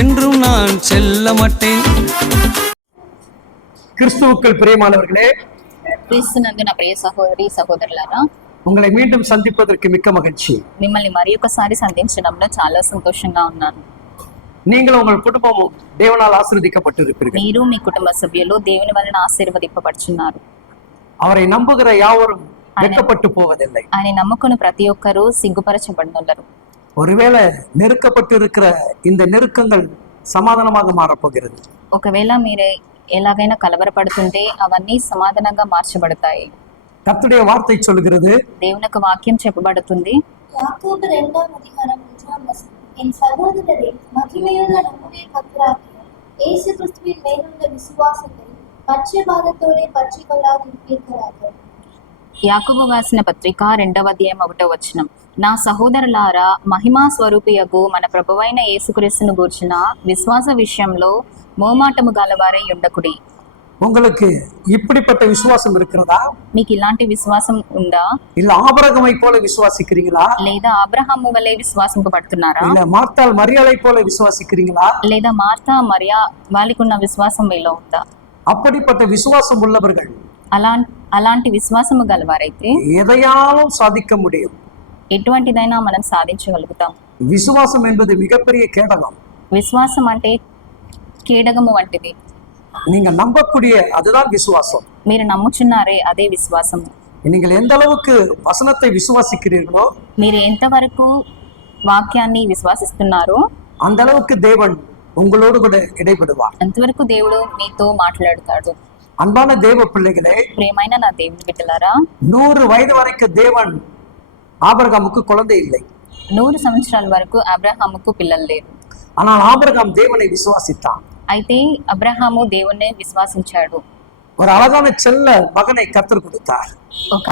என்றும் நான் செல்ல மாட்டேன். கிறிஸ்துவுக்குள் பிரியமானவர்களே, క్రీస్తునందు నా ప్రియ సహోదరి సహోదరులారా, உங்களை மீண்டும் சந்திப்பதற்கு மிக்க மகிழ்ச்சி. మిమ్మల్ని మరి ఒకసారి సంధించడంలో చాలా సంతోషంగా ఉన్నాను. நீங்கள் உங்கள் குடும்பமும் தேவனால் ஆசீர்வதிக்கப்பட்டிருப்பீர்கள். మీరు మీ కుటుంబ సభ్యులు దేవుని వలన ఆశీర్వదింపబడుచున్నారు. அவரை நம்புகிற யாவரும் வெட்கப்பட்டு போவதில்லை. ఆయన నమ్ముకుని ప్రతి ఒక్కరూ సిగ్గుపరచబడనుండరు. ஒருவேளை நெருக்கப்பட்டு இருக்கிற இந்த நெருக்கங்கள் சமாதானமாக மாறப்போகிறது. ఒకవేళ మీరు ఎలాగైనా కలవరపడుతుంటే అవన్నీ సమాధానంగా మార్చబడతాయి. கர்த்தருடைய வார்த்தை சொல்கிறது, దేవుని యొక్క వాక్యం చెప్పబడుతుంది. யாக்கோபு 2:6 என் சகோதரரே, மகிமையுள்ள நம்முடைய கர்த்தராகிய இயேசு கிறிஸ்துவின் மேலுள்ள விசுவாசத்தை பட்சபாதத்தோடே பற்றிக் கொள்ளாதிருப்பீர்களாக. యాకోబు రాసిన పత్రిక 2:1 నా సహోదరులారా, మహిమా స్వరూపియగు మన ప్రభువైన యేసుక్రీస్తును గూర్చిన విశ్వాస విషయంలో మోమాటము గలవారై ఉండకుడి. உங்களுக்கு இப்படிப்பட்ட விசுவாசம் இருக்கிறதா? మీకు ఇలాంటి విశ్వాసం ఉందా? இல்ல ஆபிரகாமை போல விசுவாசிக்கிறீங்களா? లేదా అబ్రహాము వలె విశ్వాసింపబడుతున్నారా? இல்ல మార్తాల్ మరియాளை போல விசுவாசிக்கிறீங்களா? లేదా మార్తా మరియా వాళ్ళకున్న విశ్వాసం మీలో ఉందా? அப்படிப்பட்ட விசுவாசம் உள்ளவர்கள் అలాంటి విశ్వాసము గలవారైతే எதையாலும் சாதிக்க முடியும். ఎటువంటిదైనా మనం సాధించగలుగుతాం. விசுவாசம் என்பது மிகப்பெரிய கேடகம். విశ్వాసం అంటే కేడగము వంటిది. நீங்க நம்பக்கூடிய அதுதான் விசுவாசம். మీరు నమ్ముచున్నారే అదే విశ్వాసము. நீங்கள் எந்த அளவுக்கு வசனத்தை விசுவாசிக்கிறீர்களோ, మీరు ఎంతవరకు వాక్యాన్ని విశ్వాసిస్తున్నారో அந்த அளவுக்கு தேவன் உங்களோடு கூட இடைபடுவார். అంతవరకు దేవుడు మీతో మాట్లాడుతాడు. அன்பான தேவ பிள்ளைகளே, ప్రియమైన నా దేవుని బిడ్డలారా, 100 వయసు வரைக்கும் தேவன் ஆபிரகாமுக்கு குழந்தை இல்லை. 100 సంవత్సరాల వరకు అబ్రహాముకు పిల్లలు లేరు. ஆனால் ஆபிரகாம் தேவனை விசுவாசித்தான். అయితే అబ్రహాము దేవుణ్ణి విశ్వాసించాడు. ஒரு అழகான செல்ல మగனை கர்த்தர் கொடுத்தார். ఒక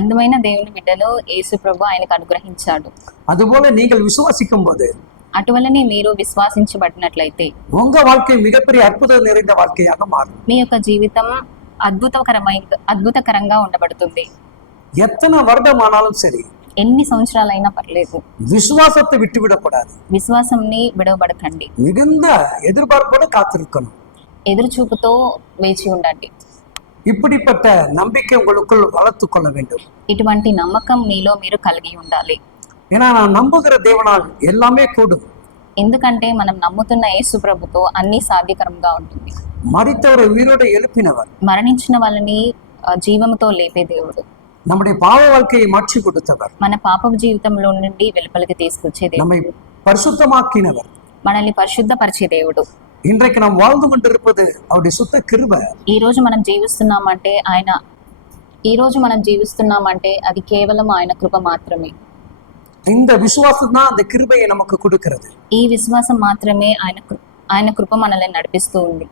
అందమైన దేవుని బిడ్డను యేసు ప్రభు ఆయనకు అనుగ్రహించాడు. அதுபோல நீங்கள் விசுவாசிக்கும் போது, అటువలనే మీరు విశ్వాసించబడినట్లయితే உங்க வாழ்க்கை மிகப்பெரிய அற்புதம் நிறைந்த வாழ்க்கையாக மாறும். మీ యొక్క జీవితం అద్భుతకరంగా ఉండబడుతుంది. எத்தனை வருடம் ஆனாலும் சரி, ఎన్ని సంవత్సరాలైనా పర్లేదు, விசுவாசத்தை விட்டு விடக்கூடாது. విశ్వాసంని విడవబడకండి. மிகுந்த எதிர்பார்ப்போட காத்திருக்கணும். ఎదురు చూపుతో వేచి ఉండండి. இப்படிப்பட்ட நம்பிக்கை உங்களுக்குள் வளர்த்து கொள்ள வேண்டும். ఇటువంటి నమ్మకం మీలో మీరు కలిగి ఉండాలి. ஏன்னா நான் நம்புகிற தேவனால் எல்லாமே கூடும். ఎందుకంటే మనం నమ్ముతున్న యేసు ప్రభుతో అన్ని సాధ్యకరంగా ఉంటుంది. மரித்தவரை உயிரோடு எழுப்பினவர், మరణించిన వాళ్ళని జీవముతో లేపే దేవుడు, நம்முடைய பாவ வாழ்க்கையை மாற்றி கொடுத்தவர், మన పాప జీవితంలో నుండి వెలుపలికి తీసుకొచ్చే దేవుడు, நம்மை பரிசுத்தமாக்கினவர், మనల్ని పరిశుద్ధపరిచే దేవుడు. இன்றைக்கு நாம் வாழ்ந்து கொண்டிருப்பது அவருடைய சுத்த கிருபை. ఈ రోజు మనం జీవిస్తున్నామంటే అది కేవలం ఆయన కృప మాత్రమే. இந்த விசுவாசம் தான் அந்த கிருபையை நமக்கு கொடுக்கிறது. ఈ విశ్వాసం మాత్రమే ఆయన కృప మనల్ని నడిపిస్తూ ఉంది.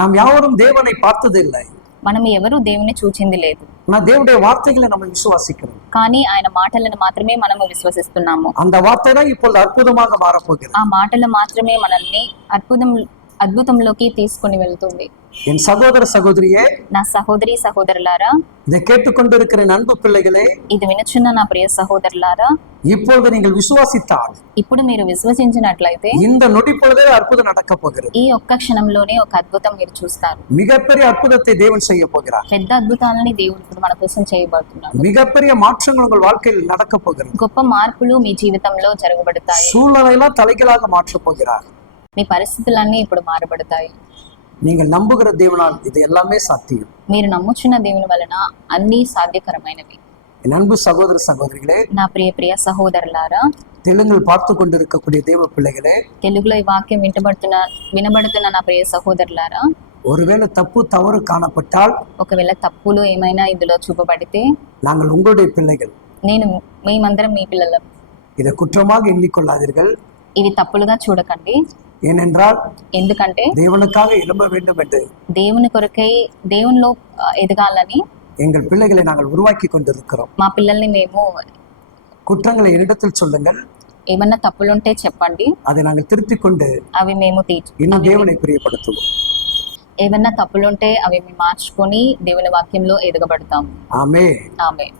நாம் யாவரும் தேவனை பார்த்தது இல்லை. మనం ఎవరు దేవుని చూచింది లేదు. நான் தேவனுடைய வார்த்தைகளை நம்ம விசுவாசிக்கிறோம். కానీ ఆయన మాటలను మాత్రమే మనము విశ్వసిస్తున్నాము. அந்த వార్த்தை தான் இப்பொழுது அற்புதமாக மாறப்போகிறது. ఆ మాటలు మాత్రమే మనల్ని అద్భుతంలోకి తీసుకొని వెళ్తుంది. என் சகோதர சகோதரியே, నా సహోదరి సహోదరులారా, இதை கேட்டுக்கொண்டிருக்கிற அன்பு பிள்ளைகளே, ఇది వినుచున్న నా ప్రియ సహోదరులారా, இப்பொழுது நீங்கள் விசுவாசித்தால், ఇప్పుడు మీరు విశ్వసించినట్లయితే இந்த நொடி பொழுதே அற்புதம் நடக்க போகிறது. ఈ ఒక్క క్షణంలోనే ఒక అద్భుతం మీరు చూస్తారు. மிகப்பெரிய அற்புதத்தை தேவன் செய்ய போகிறார். పెద్ద అద్భుతాలని దేవుడు ఇప్పుడు మన కోసం చేయబోతున్నాడు. மிகப்பெரிய மாற்றங்கள் உங்கள் வாழ்க்கையில் நடக்க போகிறது. గొప్ప మార్పులు మీ జీవితంలో జరగబడతాయి. சூழ்நிலையெல்லாம் தலைகளாக மாற்றப் போகிறார். మీ పరిస్థితులన్నీ ఇప్పుడు మారబడతాయి. நீங்கள் நம்புகிற தேவனால் இது எல்லாமே சாத்தியம். మీరు నమ్ముచున్న దేవుని వలన అన్ని సాధ్యకరమైనవి. என் அன்பு சகோதர சகோதரிகளே, నా ప్రియ సహోదరులారా, தெலுங்கில் பார்த்து கொண்டிருக்கக்கூடிய தேவ பிள்ளைகளே, తెలుగులో ఈ వాక్యం వినబడుతున్న నా ప్రియ సహోదరులారా, ஒருவேளை தப்பு தவறு காணப்பட்டால், ఒకవేళ తప్పులు ఏమైనా ఇందులో చూపబడితే, நாங்கள் உங்களுடைய பிள்ளைகள், మేమందరం మీ పిల్లలం. இதை குற்றமாக எண்ணிக்கொள்ளாதீர்கள். ఇవి తప్పులుగా చూడకండి. ஏனென்றால் ఎందుకంటే தேவனுக்காக எழும்ப வேண்டும் என்று, దేవుని కొరకై దేవునిలో ఎదగాలని எங்கள் பிள்ளைகளை நாங்கள் உருவாக்கி கொண்டிருக்கிறோம். మా పిల్లల్ని మేము, குற்றங்களை என்னிடத்தில் சொல்லுங்கள், ఏమన్నా తప్పులుంటే చెప్పండి, அதை நாங்கள் திருத்திக் கொண்டு అవి మేము இன்னும் தேவனை பிரியப்படுத்துவோம். ఏమన్నా తప్పులుంటే అవి మేము మార్చుకొని దేవుని వాక్యంలో ఎదగబడతాము. ஆமென். ఆమేన్.